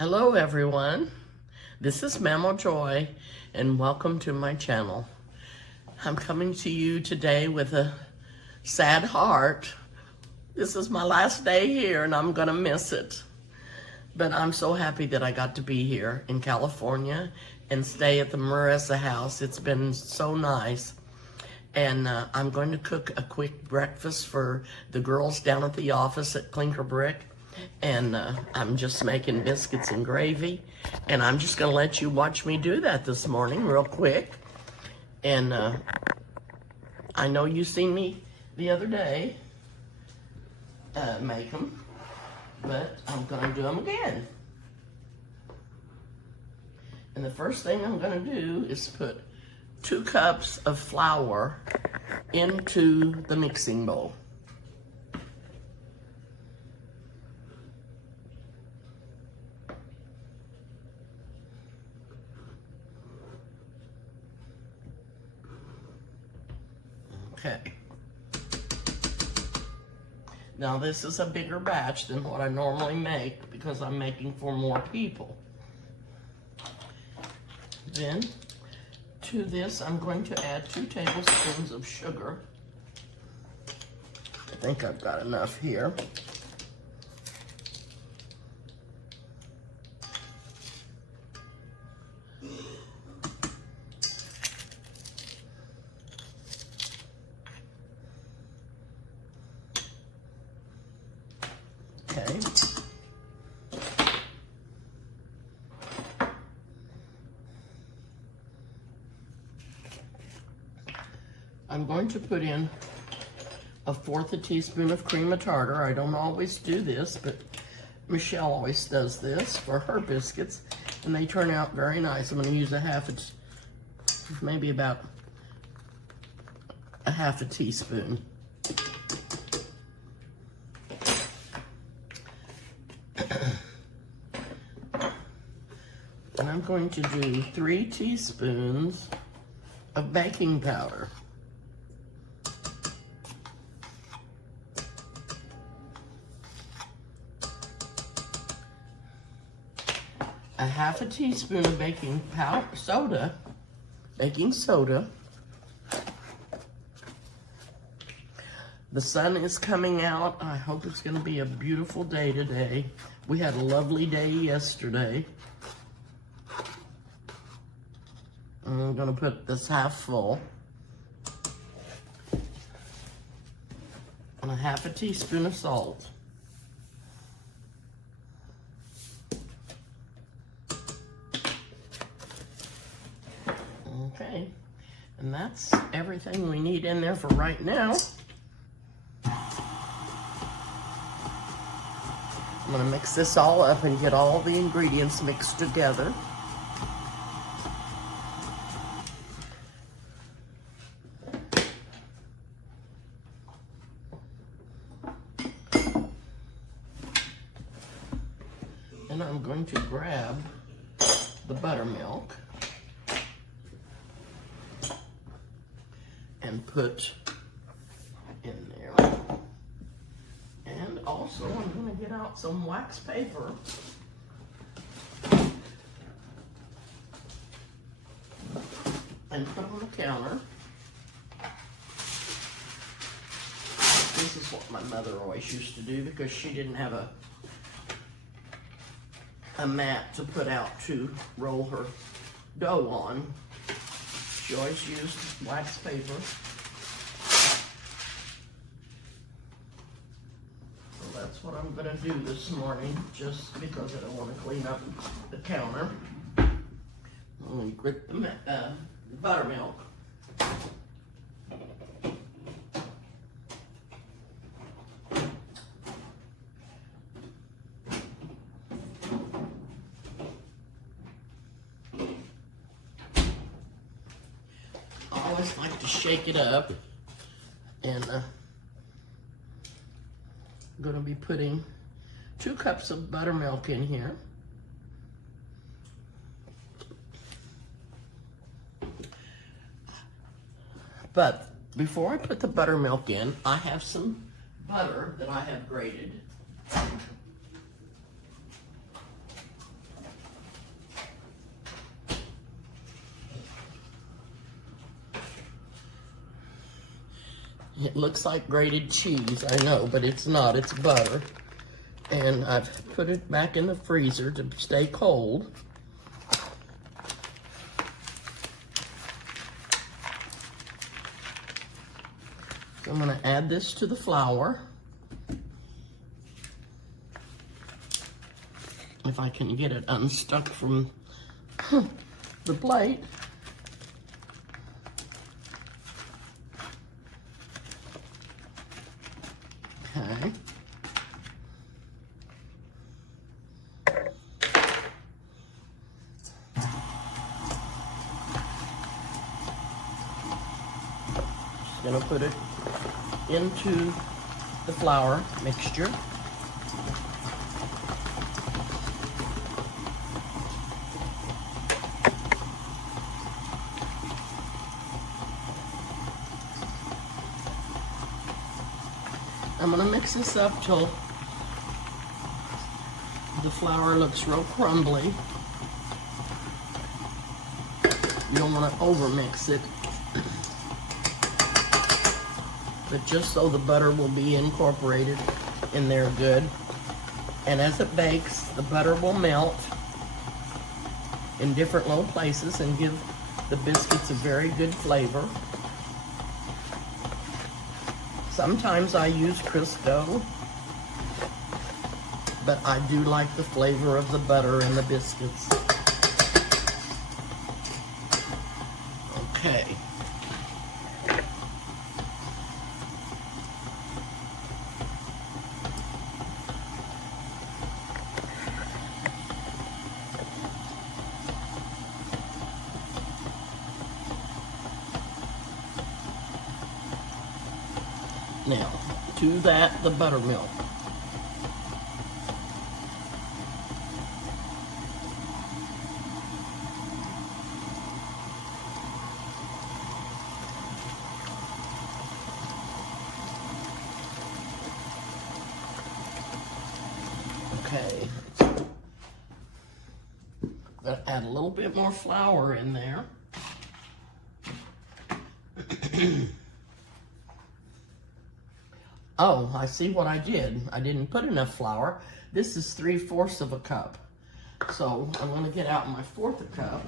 Hello everyone, this is Mama Joy and welcome to my channel. I'm coming to you today with a sad heart. This is my last day here and I'm gonna miss it. But I'm so happy that I got to be here in California and stay at the Marissa house. It's been so nice. And I'm going to cook a quick breakfast for the girls down at the office at Clinker Brick. And I'm just making biscuits and gravy. And I'm just gonna let you watch me do that this morning real quick. And I know you seen me the other day make them, but I'm gonna do them again. And the first thing I'm gonna do is put 2 cups of flour into the mixing bowl. Okay. Now this is a bigger batch than what I normally make because I'm making for more people. Then to this I'm going to add 2 tablespoons of sugar. I think I've got enough here. Okay. I'm going to put in 1/4 teaspoon of cream of tartar. I don't always do this, but Michelle always does this for her biscuits, and they turn out very nice. I'm going to use maybe about a 1/2 teaspoon. And I'm going to do 3 teaspoons of baking powder. A 1/2 teaspoon of baking soda. The sun is coming out. I hope it's going to be a beautiful day today. We had a lovely day yesterday. I'm going to put this half full. And a 1/2 teaspoon of salt. Okay, and that's everything we need in there for right now. I'm gonna mix this all up and get all the ingredients mixed together. And I'm going to grab the buttermilk and put in there. And also I'm going to get out some wax paper and put on the counter. This is what my mother always used to do because she didn't have a mat to put out to roll her dough on. She always used wax paper. So that's what I'm gonna do this morning, just because I don't want to clean up the counter. I'm gonna grip the buttermilk. I always like to shake it up, and I'm going to be putting 2 cups of buttermilk in here. But before I put the buttermilk in, I have some butter that I have grated. It looks like grated cheese, I know, but it's not, it's butter. And I've put it back in the freezer to stay cold. So I'm gonna add this to the flour. If I can get it unstuck from the plate. Okay. Just gonna put it into the flour mixture. I'm gonna mix this up till the flour looks real crumbly. You don't want to over mix it, but just so the butter will be incorporated in there good. And as it bakes, the butter will melt in different little places and give the biscuits a very good flavor. Sometimes I use Crisco, but I do like the flavor of the butter in the biscuits. Okay. Now, to that, the buttermilk. Okay. Gonna add a little bit more flour in there. Oh, I see what I did. I didn't put enough flour. This is 3/4 of a cup. So I'm gonna get out my 1/4 cup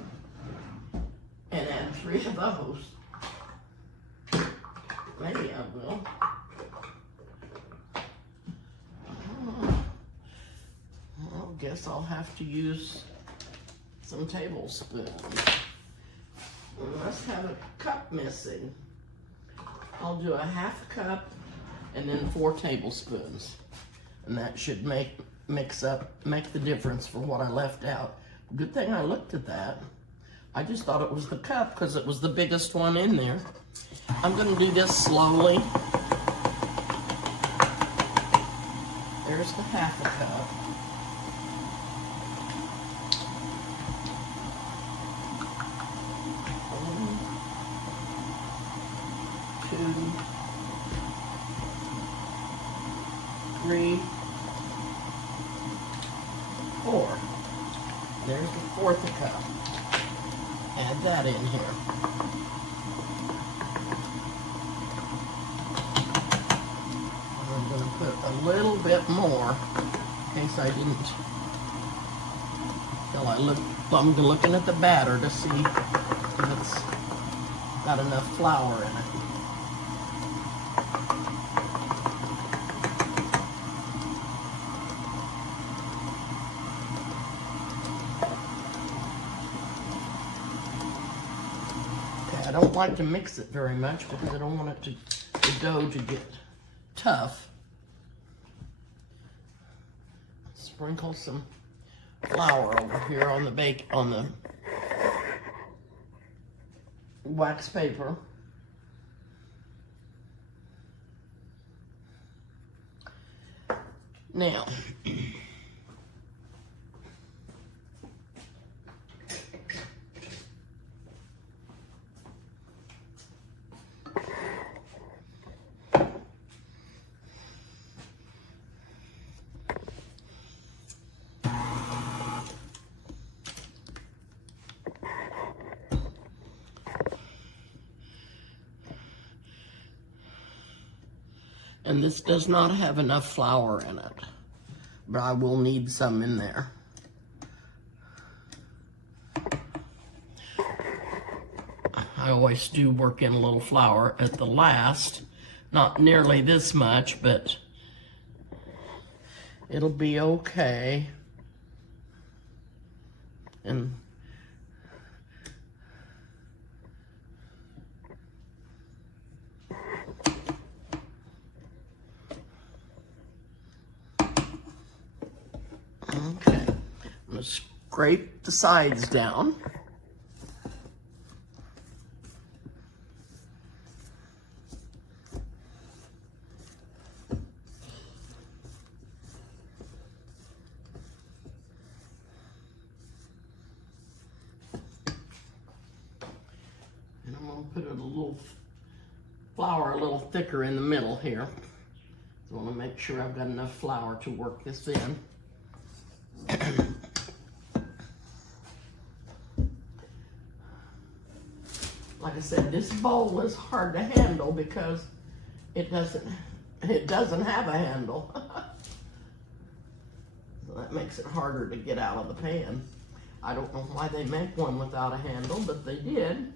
and add 3 of those. Maybe I will. Well, guess I'll have to use some tablespoons. We must have a cup missing. I'll do a 1/2 cup and then 4 tablespoons. And that should make the difference for what I left out. Good thing I looked at that. I just thought it was the cup because it was the biggest one in there. I'm gonna do this slowly. There's the 1/2 cup. One, 2, 3, 4. There's the 1/4 cup. Add that in here. I'm going to put a little bit more in case I didn't. I'm looking at the batter to see if it's got enough flour in it. I don't like to mix it very much because I don't want it the dough to get tough. Sprinkle some flour over here on the wax paper. Now, And this does not have enough flour in it, but I will need some in there. I always do work in a little flour at the last. Not nearly this much, but it'll be okay. And okay, I'm gonna scrape the sides down. And I'm gonna put a little flour a little thicker in the middle here. So I want to make sure I've got enough flour to work this in. Like I said, this bowl is hard to handle because it doesn't have a handle. So that makes it harder to get out of the pan. I don't know why they make one without a handle, but they did.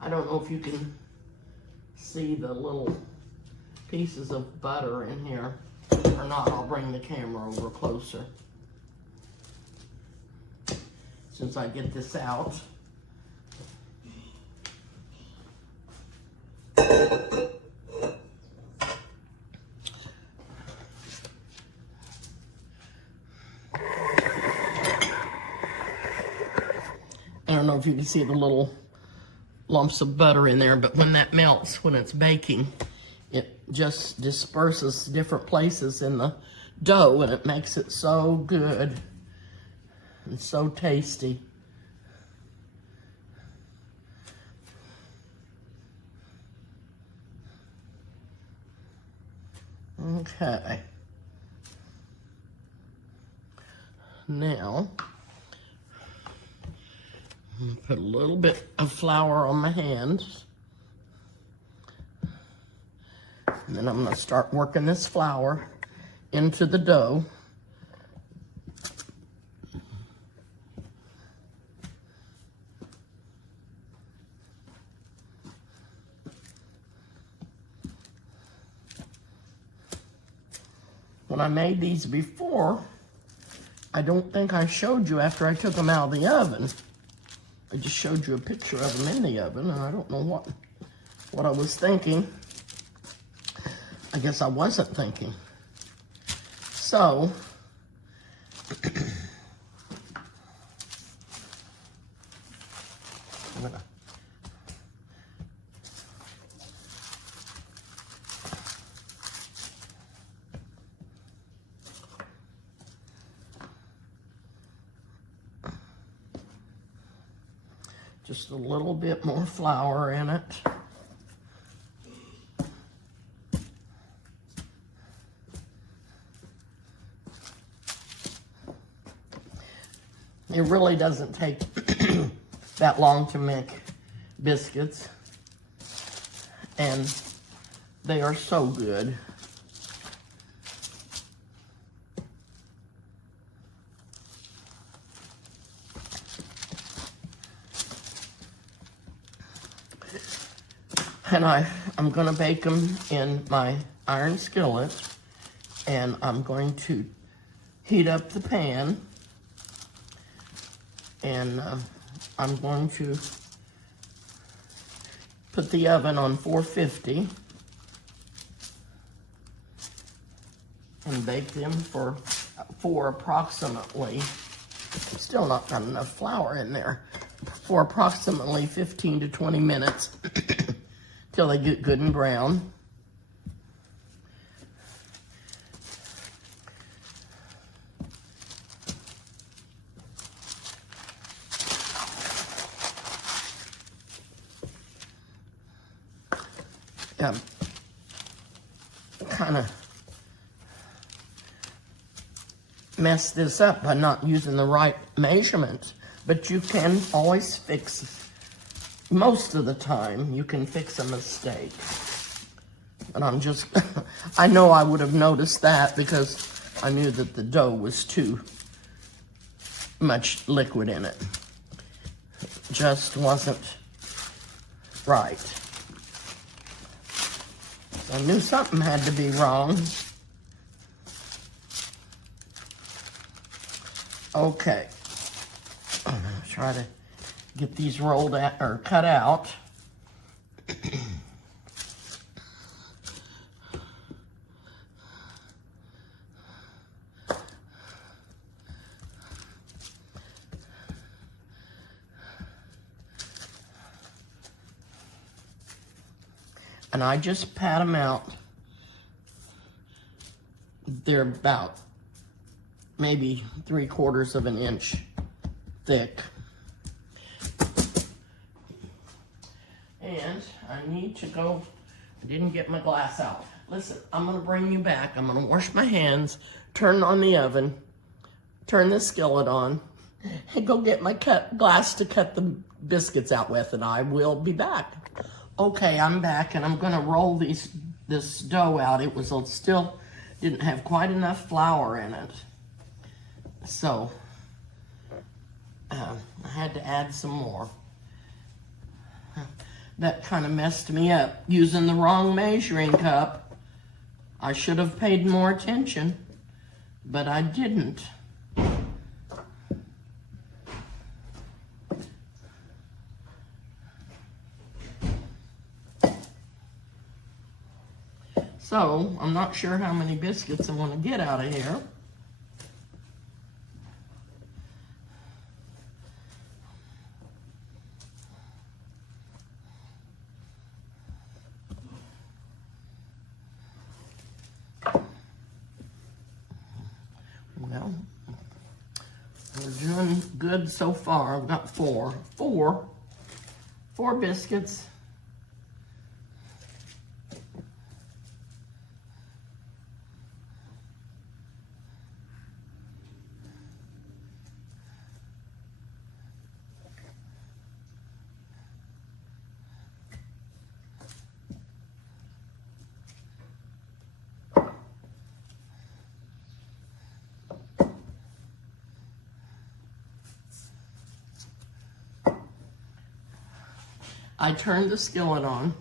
I don't know if you can see the little pieces of butter in here or not. I'll bring the camera over closer since I get this out. I don't know if you can see the little lumps of butter in there, but when that melts, when it's baking, it just disperses different places in the dough, and it makes it so good and so tasty. Okay. Now, I'm gonna put a little bit of flour on my hands. And then I'm gonna start working this flour into the dough. When I made these before, I don't think I showed you after I took them out of the oven. I just showed you a picture of them in the oven, and I don't know what I was thinking. I guess I wasn't thinking. So, I'm gonna just a little bit more flour in it. It really doesn't take that long to make biscuits, and they are so good. And I'm gonna bake them in my iron skillet, and I'm going to heat up the pan, and I'm going to put the oven on 450 and bake them for approximately, still not got enough flour in there, for approximately 15 to 20 minutes till they get good and brown. Kind of mess this up by not using the right measurements, but you can always fix, most of the time, you can fix a mistake. And I'm just, I know I would have noticed that because I knew that the dough was too much liquid in it. It just wasn't right. I knew something had to be wrong. Okay, I'm gonna try to get these rolled out or cut out. And I just pat them out. They're about maybe 3/4 of an inch thick. And I need to go, I didn't get my glass out. Listen, I'm gonna bring you back. I'm gonna wash my hands, turn on the oven, turn the skillet on, and go get my glass to cut the biscuits out with, and I will be back. Okay, I'm back, and I'm gonna roll this dough out. It was still, didn't have quite enough flour in it. So, I had to add some more. That kind of messed me up, using the wrong measuring cup. I should have paid more attention, but I didn't. So, I'm not sure how many biscuits I'm going to get out of here. Well, we're doing good so far. I've got four biscuits. I turned the skillet on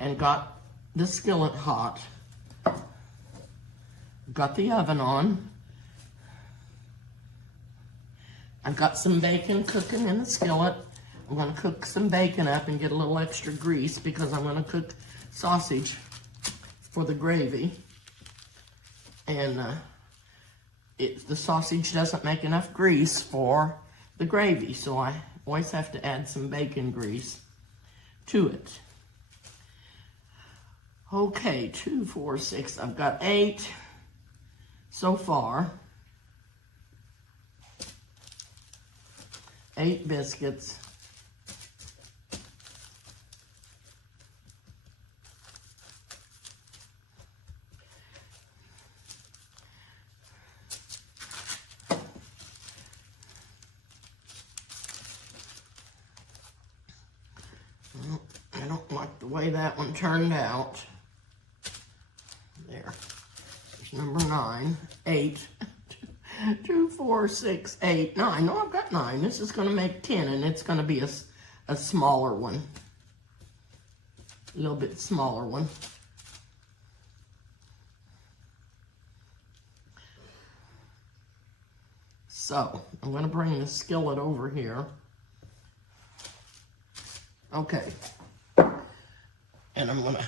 and got the skillet hot. Got the oven on. I've got some bacon cooking in the skillet. I'm gonna cook some bacon up and get a little extra grease because I'm gonna cook sausage for the gravy. And the sausage doesn't make enough grease for the gravy, so I always have to add some bacon grease to it. Okay, 2, 4, 6. I've got 8 so far. 8 biscuits. I don't like the way that one turned out. There. There's number 9. 8. 2, 4, 6, 8, 9. No, I've got 9. This is going to make 10, and it's going to be a smaller one. A little bit smaller one. So, I'm going to bring the skillet over here. Okay. And I'm going to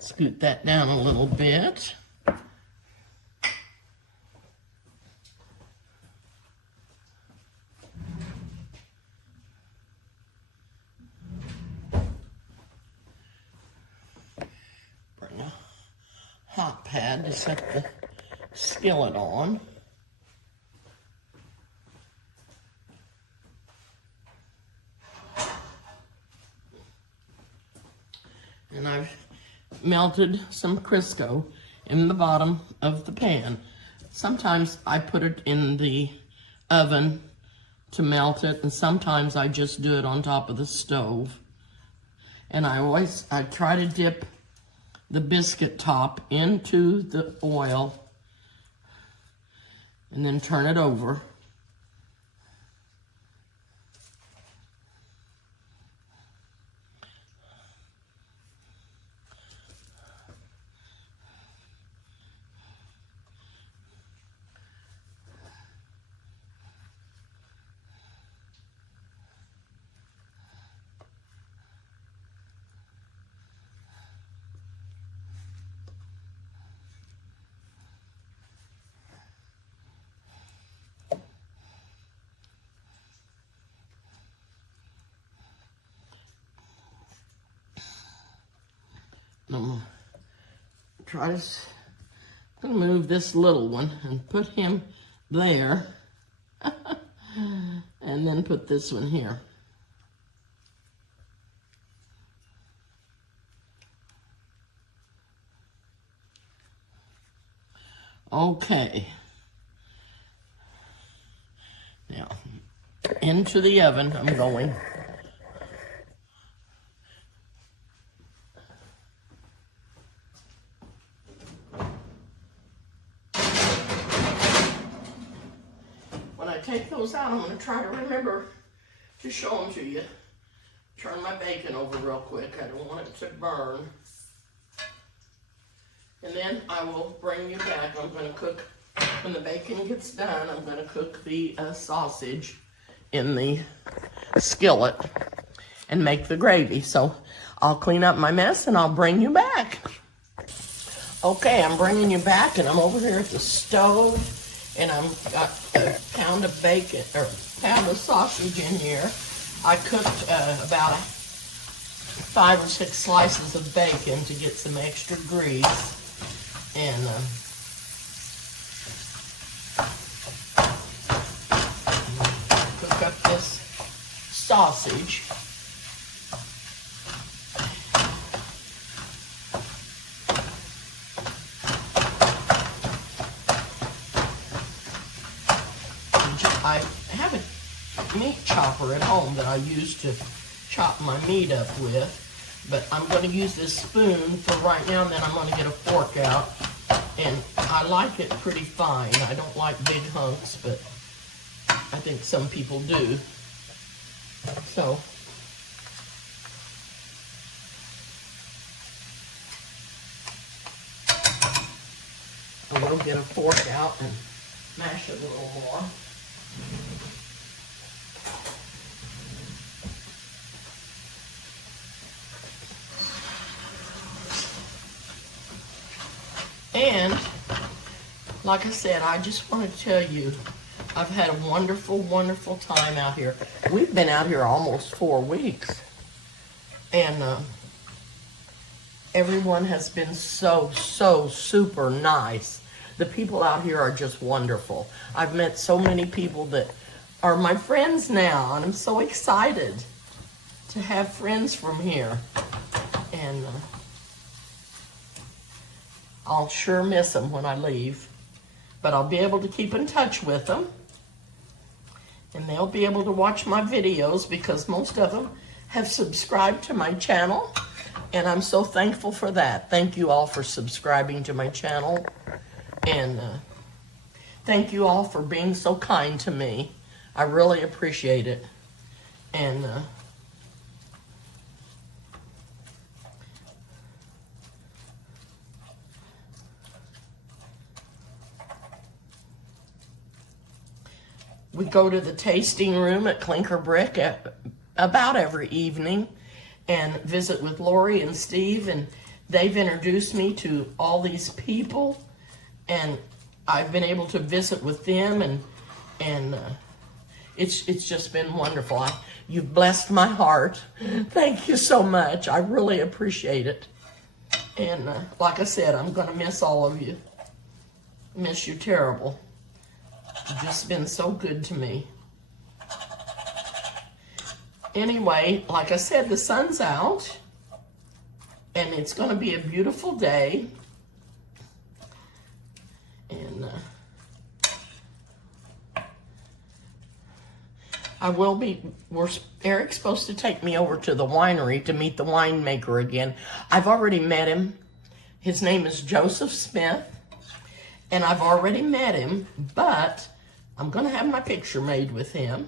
scoot that down a little bit. Bring a hot pad to set the skillet on. And I've melted some Crisco in the bottom of the pan. Sometimes I put it in the oven to melt it, and sometimes I just do it on top of the stove. And I try to dip the biscuit top into the oil and then turn it over. I'm gonna move this little one and put him there, and then put this one here. Okay. Now, into the oven I'm going. When I take those out, I'm going to try to remember to show them to you. Turn my bacon over real quick. I don't want it to burn. And then I will bring you back. I'm going to cook, when the bacon gets done, I'm going to cook the sausage in the skillet and make the gravy. So I'll clean up my mess and I'll bring you back. Okay, I'm bringing you back, and I'm over here at the stove, and I've got a pound of bacon, or pound of sausage in here. I cooked about 5 or 6 slices of bacon to get some extra grease. And cook up this sausage. I have a meat chopper at home that I use to chop my meat up with, but I'm going to use this spoon for right now, and then I'm going to get a fork out. And I like it pretty fine. I don't like big hunks, but I think some people do. So I will get a fork out and mash it a little more. And like I said, I just want to tell you, I've had a wonderful, wonderful time out here. We've been out here almost 4 weeks. And everyone has been so super nice. The people out here are just wonderful. I've met so many people that are my friends now, and I'm so excited to have friends from here. And I'll sure miss them when I leave, but I'll be able to keep in touch with them, and they'll be able to watch my videos because most of them have subscribed to my channel, and I'm so thankful for that. Thank you all for subscribing to my channel, and thank you all for being so kind to me. I really appreciate it. And we go to the tasting room at Clinker Brick about every evening and visit with Lori and Steve, and they've introduced me to all these people, and I've been able to visit with them, and it's just been wonderful. You've blessed my heart. Thank you so much. I really appreciate it. And like I said, I'm going to miss all of you. Miss you terrible. You've just been so good to me. Anyway, like I said, the sun's out, And it's going to be a beautiful day. And Eric's supposed to take me over to the winery to meet the winemaker again. I've already met him. His name is Joseph Smith. And I've already met him, but I'm going to have my picture made with him.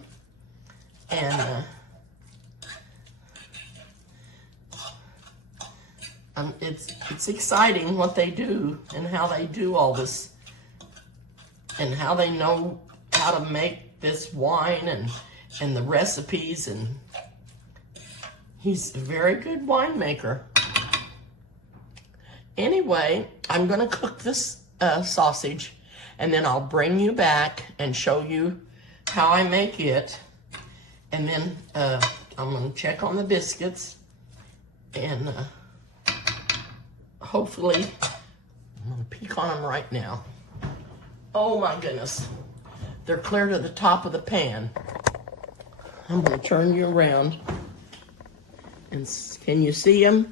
And it's exciting what they do and how they do all this and how they know how to make this wine and the recipes, and he's a very good winemaker. Anyway, I'm going to cook this sausage, and then I'll bring you back and show you how I make it. And then I'm going to check on the biscuits, and hopefully, I'm going to peek on them right now. Oh my goodness. They're clear to the top of the pan. I'm going to turn you around. And can you see them?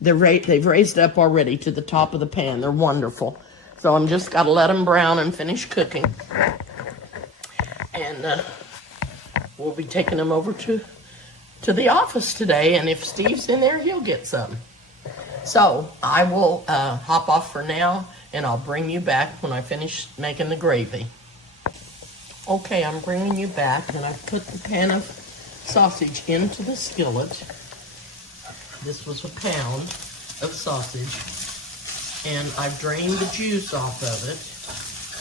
They've raised up already to the top of the pan. They're wonderful. So I'm just got to let them brown and finish cooking. And we'll be taking them over to the office today. And if Steve's in there, he'll get some. So I will hop off for now, and I'll bring you back when I finish making the gravy. Okay, I'm bringing you back, and I've put the pan of sausage into the skillet. This was a pound of sausage, and I've drained the juice off of it,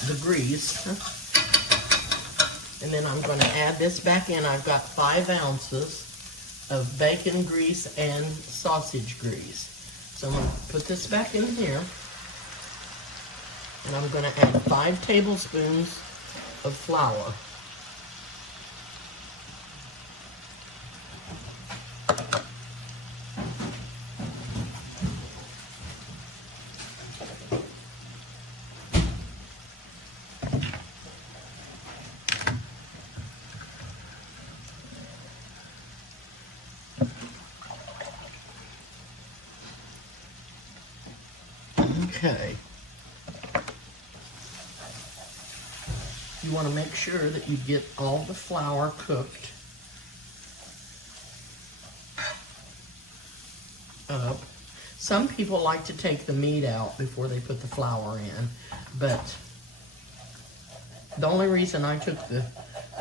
the grease. And then I'm going to add this back in. I've got 5 ounces of bacon grease and sausage grease. So I'm going to put this back in here, and I'm going to add 5 tablespoons of flour. Okay. You want to make sure that you get all the flour cooked up. Some people like to take the meat out before they put the flour in, but the only reason I took the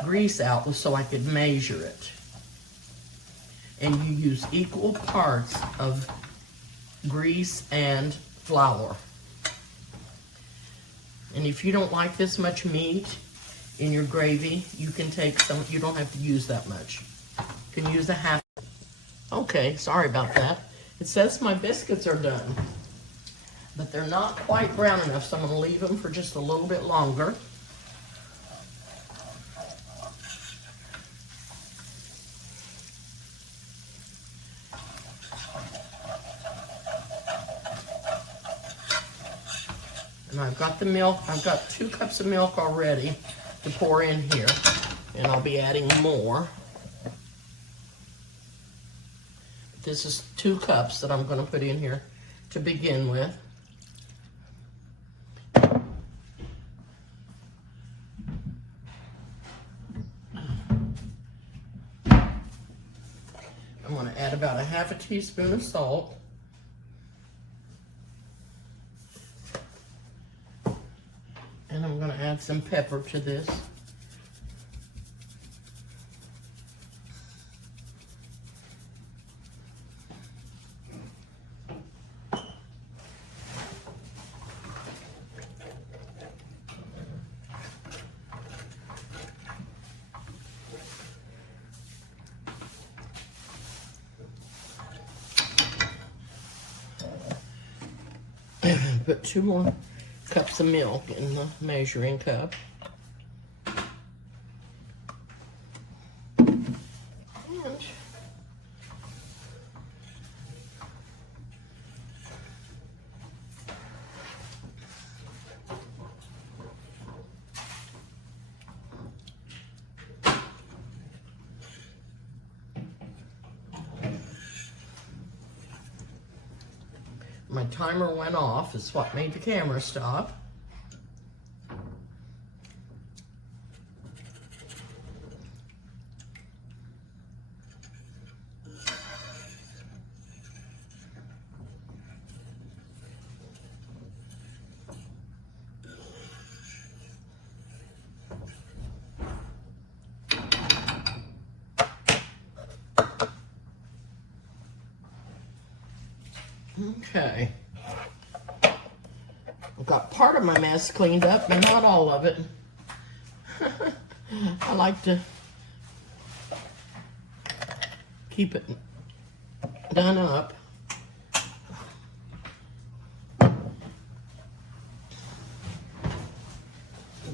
grease out was so I could measure it. And you use equal parts of grease and flour. And if you don't like this much meat in your gravy, you can take some, you don't have to use that much. You can use a half. Okay, sorry about that. It says my biscuits are done, but they're not quite brown enough, so I'm going to leave them for just a little bit longer. And I've got the milk. I've got 2 cups of milk already to pour in here, and I'll be adding more. This is 2 cups that I'm going to put in here to begin with. I'm going to add about a half a teaspoon of salt. And I'm going to add some pepper to this. Put 2 more cups of milk in the measuring cup. And my timer went off. It's what made the camera stop. Okay, I've got part of my mess cleaned up, but not all of it. I like to keep it done up. The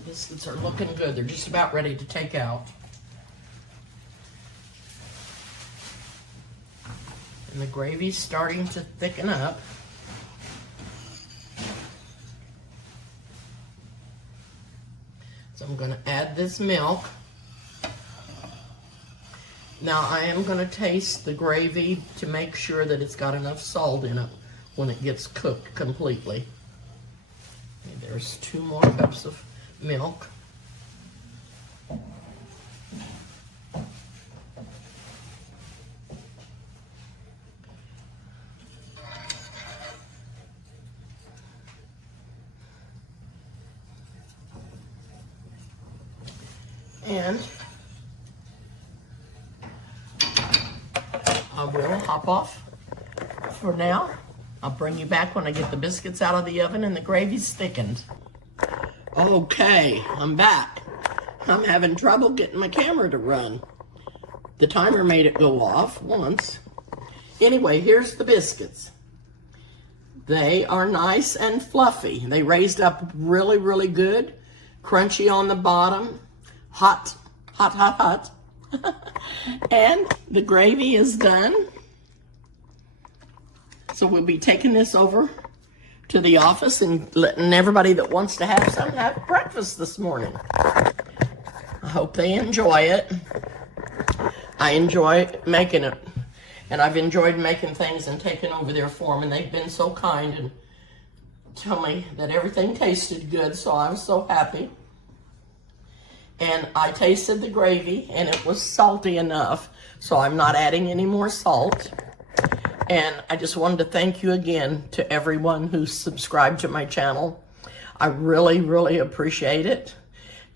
biscuits are looking good. They're just about ready to take out. And the gravy's starting to thicken up. So I'm going to add this milk. Now I am going to taste the gravy to make sure that it's got enough salt in it when it gets cooked completely. Okay, there's 2 more cups of milk. And I will hop off for now. I'll bring you back when I get the biscuits out of the oven and the gravy's thickened. Okay, I'm back. I'm having trouble getting my camera to run. The timer made it go off once. Anyway, here's the biscuits. They are nice and fluffy. They raised up really, really good. Crunchy on the bottom. Hot, hot, hot, hot. And the gravy is done. So we'll be taking this over to the office and letting everybody that wants to have some have breakfast this morning. I hope they enjoy it. I enjoy making it. And I've enjoyed making things and taking over there for them. And they've been so kind and tell me that everything tasted good. So I was so happy. And I tasted the gravy, and it was salty enough, so I'm not adding any more salt. And I just wanted to thank you again to everyone who's subscribed to my channel. I really, really appreciate it.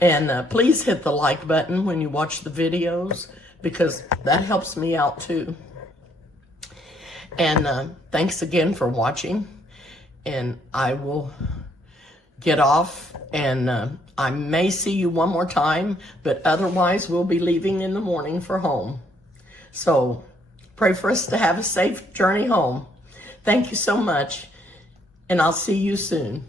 And please hit the like button when you watch the videos, because that helps me out too. And thanks again for watching. And I will get off, and I may see you one more time, but otherwise we'll be leaving in the morning for home. So pray for us to have a safe journey home. Thank you so much, and I'll see you soon.